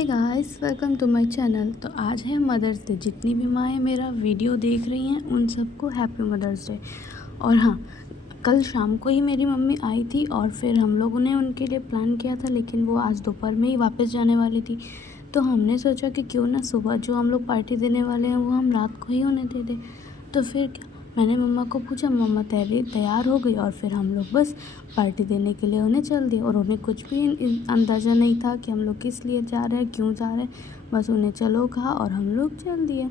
Hey guys, welcome to my channel. तो आज है मदर्स डे। जितनी भी माएँ मेरा वीडियो देख रही हैं उन सबको हैप्पी मदर्स डे। और हाँ, कल शाम को ही मेरी मम्मी आई थी और फिर हम लोगों ने उनके लिए प्लान किया था, लेकिन वो आज दोपहर में ही वापस जाने वाली थी। तो हमने सोचा कि क्यों ना सुबह जो हम लोग पार्टी देने वाले हैं वो हम रात को ही उन्हें दे दें। तो फिर क्या, मैंने मम्मा को पूछा, मम्मा तैयार हो गई और फिर हम लोग बस पार्टी देने के लिए उन्हें चल दिए। और उन्हें कुछ भी अंदाज़ा नहीं था कि हम लोग किस लिए जा रहे हैं, क्यों जा रहे हैं। बस उन्हें चलो कहा और हम लोग चल दिए।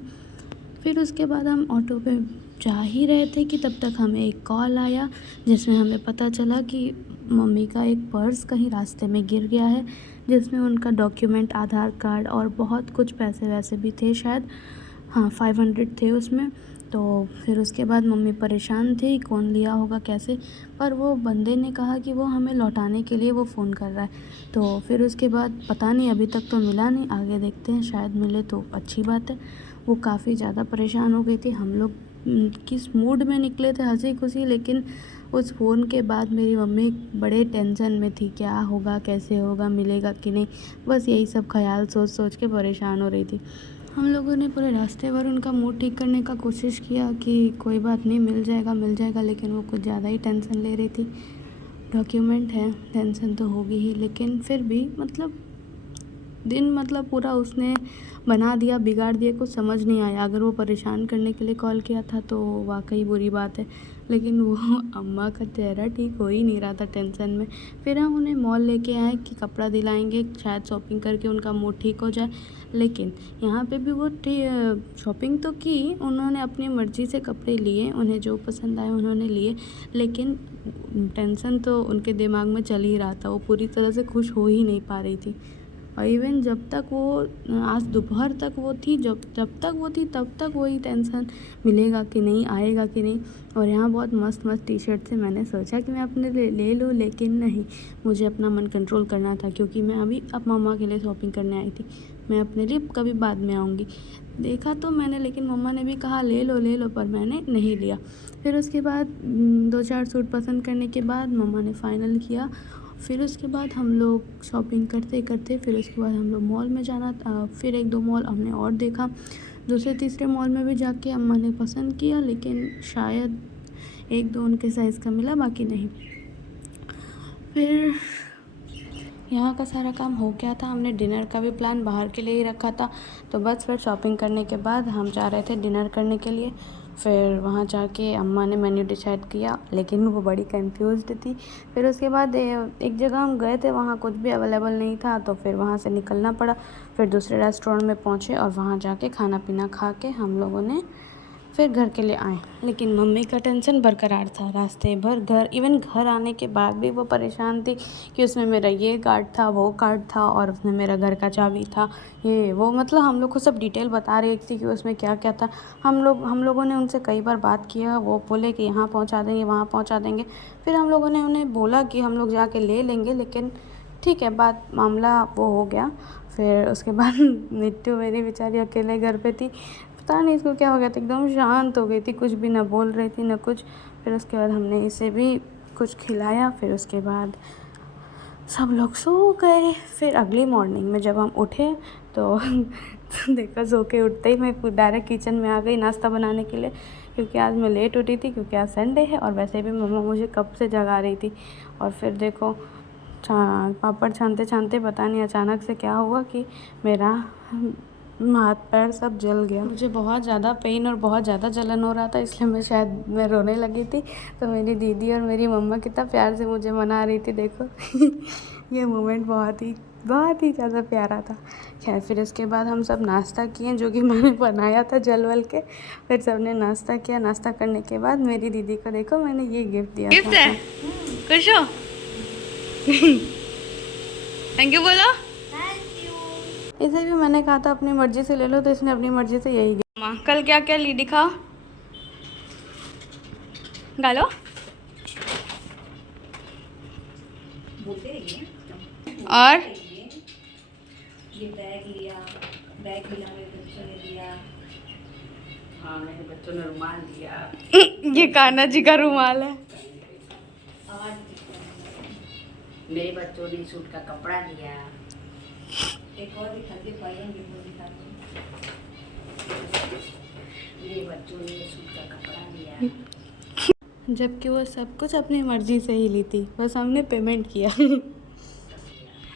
फिर उसके बाद हम ऑटो पे जा ही रहे थे कि तब तक हमें एक कॉल आया, जिसमें हमें पता चला कि मम्मी का एक पर्स कहीं रास्ते में गिर गया है, जिसमें उनका डॉक्यूमेंट, आधार कार्ड और बहुत कुछ पैसे वैसे भी थे शायद। हाँ, 500 थे उसमें। तो फिर उसके बाद मम्मी परेशान थी, कौन लिया होगा कैसे। पर वो बंदे ने कहा कि वो हमें लौटाने के लिए वो फ़ोन कर रहा है। तो फिर उसके बाद पता नहीं, अभी तक तो मिला नहीं, आगे देखते हैं, शायद मिले तो अच्छी बात है। वो काफ़ी ज़्यादा परेशान हो गई थी। हम लोग किस मूड में निकले थे, हंसी खुशी, लेकिन उस फ़ोन के बाद मेरी मम्मी बड़े टेंशन में थी, क्या होगा, कैसे होगा, मिलेगा कि नहीं। बस यही सब ख्याल सोच सोच के परेशान हो रही थी। हम लोगों ने पूरे रास्ते भर उनका मूड ठीक करने का कोशिश किया कि कोई बात नहीं, मिल जाएगा, लेकिन वो कुछ ज़्यादा ही टेंशन ले रही थी। डॉक्यूमेंट है, टेंशन तो होगी ही, लेकिन फिर भी दिन पूरा उसने बना दिया, बिगाड़ दिया, कुछ समझ नहीं आया। अगर वो परेशान करने के लिए कॉल किया था तो वाकई बुरी बात है, लेकिन वो अम्मा का चेहरा ठीक हो ही नहीं रहा था टेंशन में। फिर हम उन्हें मॉल लेके आए कि कपड़ा दिलाएंगे, शायद शॉपिंग करके उनका मूड ठीक हो जाए। लेकिन यहाँ पे भी वो शॉपिंग तो की, उन्होंने अपनी मर्ज़ी से कपड़े लिए, उन्हें जो पसंद आए उन्होंने लिए, लेकिन टेंशन तो उनके दिमाग में चल ही रहा था। वो पूरी तरह से खुश हो ही नहीं पा रही थी। और इवन जब तक वो आज दोपहर तक वो थी, जब तक वो थी तब तक वही टेंशन, मिलेगा कि नहीं, आएगा कि नहीं। और यहाँ बहुत मस्त मस्त टी शर्ट थे, मैंने सोचा कि मैं अपने लिए ले लूँ, लेकिन नहीं, मुझे अपना मन कंट्रोल करना था, क्योंकि मैं अभी अब मम्मा के लिए शॉपिंग करने आई थी। मैं अपने लिए कभी बाद में आऊँगी। देखा तो मैंने, लेकिन मम्मा ने भी कहा ले लो, पर मैंने नहीं लिया। फिर उसके बाद 2-4 सूट पसंद करने के बाद मम्मा ने फ़ाइनल किया। फिर उसके बाद हम लोग शॉपिंग करते करते, फिर उसके बाद हम लोग मॉल में जाना था। फिर 1-2 मॉल हमने और देखा। दूसरे तीसरे मॉल में भी जाके अम्मा ने पसंद किया, लेकिन शायद 1-2 उनके साइज़ का मिला, बाकी नहीं। फिर यहाँ का सारा काम हो गया था। हमने डिनर का भी प्लान बाहर के लिए ही रखा था। तो बस फिर शॉपिंग करने के बाद हम जा रहे थे डिनर करने के लिए। फिर वहाँ जाके अम्मा ने मेन्यू डिसाइड किया, लेकिन वो बड़ी कंफ्यूज्ड थी। फिर उसके बाद एक जगह हम गए थे, वहाँ कुछ भी अवेलेबल नहीं था, तो फिर वहाँ से निकलना पड़ा। फिर दूसरे रेस्टोरेंट में पहुँचे और वहाँ जाके खाना पीना खा के हम लोगों ने फिर घर के लिए आए। लेकिन मम्मी का टेंशन बरकरार था रास्ते भर। घर आने के बाद भी वो परेशान थी कि उसमें मेरा ये कार्ड था, वो कार्ड था, और उसमें मेरा घर का चाबी था, ये वो, हम लोग को सब डिटेल बता रही थी कि उसमें क्या क्या था। हम लोगों ने उनसे कई बार बात किया, वो बोले कि यहाँ पहुँचा देंगे, वहाँ पहुँचा देंगे। फिर हम लोगों ने उन्हें बोला कि हम लोग जाके ले लेंगे, लेकिन ठीक है, मामला वो हो गया। फिर उसके बाद निट्टू मेरी बेचारी अकेले घर पे थी। पता नहीं इसको क्या हो गया था, एकदम शांत हो गई थी, कुछ भी ना बोल रही थी ना कुछ। फिर उसके बाद हमने इसे भी कुछ खिलाया। फिर उसके बाद सब लोग सो गए। फिर अगली मॉर्निंग में जब हम उठे तो देखा, सो के उठते ही मैं डायरेक्ट किचन में आ गई नाश्ता बनाने के लिए, क्योंकि आज मैं लेट उठी थी, क्योंकि आज संडे है। और वैसे भी मम्मा मुझे कब से जगा रही थी। और फिर देखो, पापड़ छानते छानते पता नहीं अचानक से क्या हुआ कि मेरा हाथ पैर सब जल गया। मुझे बहुत ज़्यादा पेन और बहुत ज़्यादा जलन हो रहा था, इसलिए मैं रोने लगी थी। तो मेरी दीदी और मेरी मम्मा कितना प्यार से मुझे मना रही थी, देखो। ये मोमेंट बहुत ही ज़्यादा प्यारा था। खैर, फिर इसके बाद हम सब नाश्ता किए, जो कि मैंने बनाया था जल के। फिर सब ने नाश्ता किया। नाश्ता करने के बाद मेरी दीदी को देखो, मैंने ये गिफ्ट दिया था। गिफ्ट है, खुश हो? थैंक यू बोलो। इसे भी मैंने कहा था अपनी मर्जी से ले लो, तो इसने अपनी मर्जी से यही दिया। कल क्या क्या ली, दिखाओ, गालो। और ये बैग लिया मेरे बच्चों ने लिया। हाँ, मेरे बच्चों ने रुमाल लिया। ये कान्हा जी का रुमाल है। और मेरे बच्चों ने सूट का कपड़ा लिया। एक और दिखाती है, पायल भी वो दिखाती हूँ। ये बच्चों ने सूट का कपड़ा लिया, जबकि वो सब कुछ अपनी मर्जी से ही ली थी, बस हमने पेमेंट किया।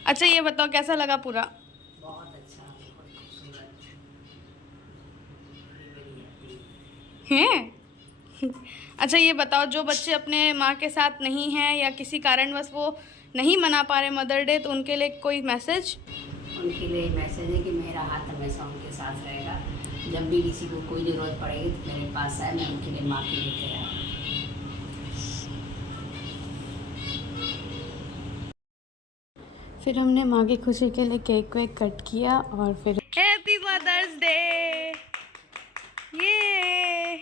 अच्छा ये बताओ कैसा लगा पूरा? बहुत अच्छा, बहुत खूबसूरत हैं? अच्छा ये बताओ, जो बच्चे अपने माँ के साथ नहीं हैं या किसी कारणवश वो नहीं मना पा रहे मदर डे, तो उनके लिए कोई मैसेज? उनके लिए मैसेज है कि मेरा हाथ हमेशा उनके साथ रहेगा। जब भी किसी को कोई ज़रूरत पड़ेगी तो मेरे पास आए, मैं उनके लिए माँ के लिए तैयार हूँ। फिर हमने माँ की खुशी के लिए केक वेक कट किया और फिर हैप्पी मदर्स डे। ये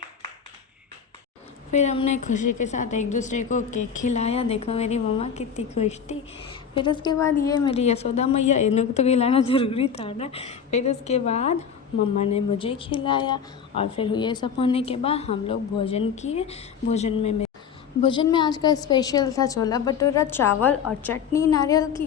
फिर हमने खुशी के साथ एक दूसरे को केक खिलाया। देखो मेरी मम्मा कितनी खुश थी। फिर उसके बाद ये मेरी यशोदा मैया, इन्हें तो खिलाना ज़रूरी था ना। फिर उसके बाद मम्मा ने मुझे खिलाया और फिर ये सब होने के बाद हम लोग भोजन किए। भोजन में आज का स्पेशल था छोला भटूरा, चावल और चटनी नारियल की।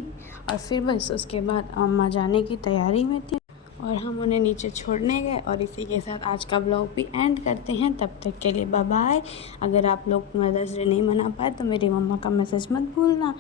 और फिर बस उसके बाद अम्मा जाने की तैयारी में थी और हम उन्हें नीचे छोड़ने गए। और इसी के साथ आज का ब्लॉग भी एंड करते हैं। तब तक के लिए बाय बाय। अगर आप लोग मदर्स डे नहीं मना पाए तो मेरी मम्मा का मैसेज मत भूलना।